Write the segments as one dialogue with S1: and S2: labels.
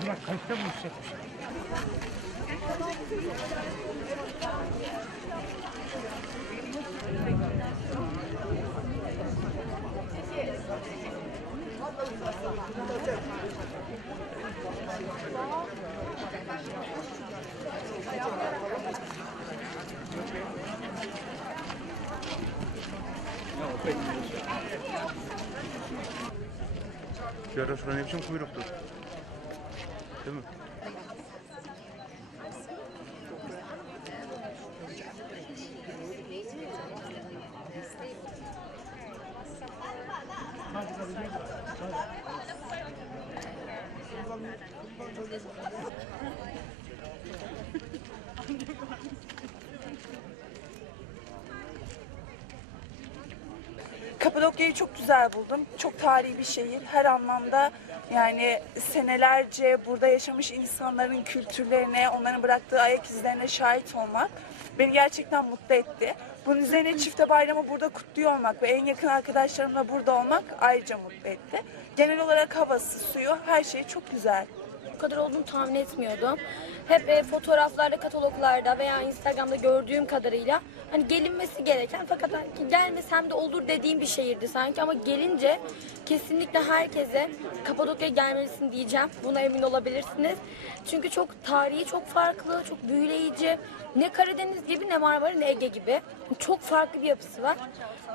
S1: Bunlar kalite bu
S2: ara şurada ne biçim kuyruktu? Değil mi?
S3: Kapadokya'yı çok güzel buldum. Çok tarihi bir şehir. Her anlamda yani senelerce burada yaşamış insanların kültürlerine, onların bıraktığı ayak izlerine şahit olmak beni gerçekten mutlu etti. Bunun üzerine çifte bayramı burada kutluyor olmak ve en yakın arkadaşlarımla burada olmak ayrıca mutlu etti. Genel olarak havası, suyu, her şey çok güzel.
S4: Kadar olduğunu tahmin etmiyordum. Hep e, fotoğraflarda, kataloglarda veya Instagram'da gördüğüm kadarıyla hani gelinmesi gereken fakat belki gelmesem de olur dediğim bir şehirdi sanki ama gelince kesinlikle herkese Kapadokya'ya gelmelisin diyeceğim. Buna emin olabilirsiniz. Çünkü çok tarihi çok farklı, çok büyüleyici. Ne Karadeniz gibi ne Marmara ne Ege gibi. Çok farklı bir yapısı var.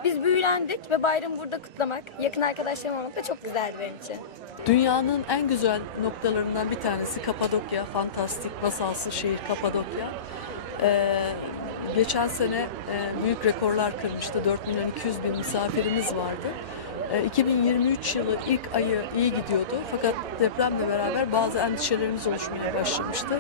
S4: Biz büyülendik ve bayramı burada kutlamak, yakın arkadaşlarım olmak da çok güzeldi benim için.
S5: Dünyanın en güzel noktalarından bir tanesi Kapadokya. Fantastik, masalsı şehir Kapadokya. Ee, geçen sene e, büyük rekorlar kırmıştı. 4 milyon 200 bin misafirimiz vardı. Ee, 2023 yılı ilk ayı iyi gidiyordu. Fakat depremle beraber bazı endişelerimiz oluşmaya başlamıştı.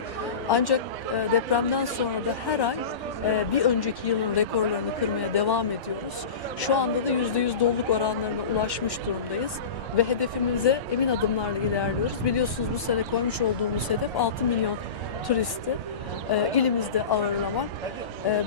S5: Ancak e, depremden sonra da her ay e, bir önceki yılın rekorlarını kırmaya devam ediyoruz. Şu anda da %100 doluluk oranlarına ulaşmış durumdayız ve hedefimize emin adımlarla ilerliyoruz. Biliyorsunuz bu sene koymuş olduğumuz hedef 6 milyon turisti e, ilimizde ağırlamak.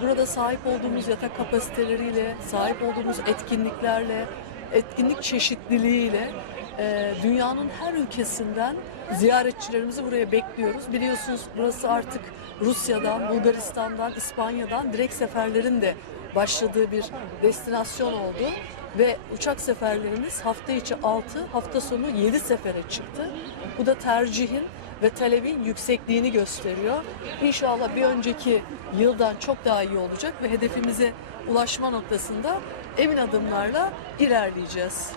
S5: Burada sahip olduğumuz yatak kapasiteleriyle, sahip olduğumuz etkinliklerle, etkinlik çeşitliliğiyle e, dünyanın her ülkesinden ziyaretçilerimizi buraya bekliyoruz. Biliyorsunuz burası artık Rusya'dan, Bulgaristan'dan, İspanya'dan direkt seferlerin de başladığı bir destinasyon oldu ve uçak seferlerimiz hafta içi 6, hafta sonu 7 sefere çıktı. Bu da tercihin ve talebin yüksekliğini gösteriyor. İnşallah bir önceki yıldan çok daha iyi olacak ve hedefimize ulaşma noktasında emin adımlarla ilerleyeceğiz.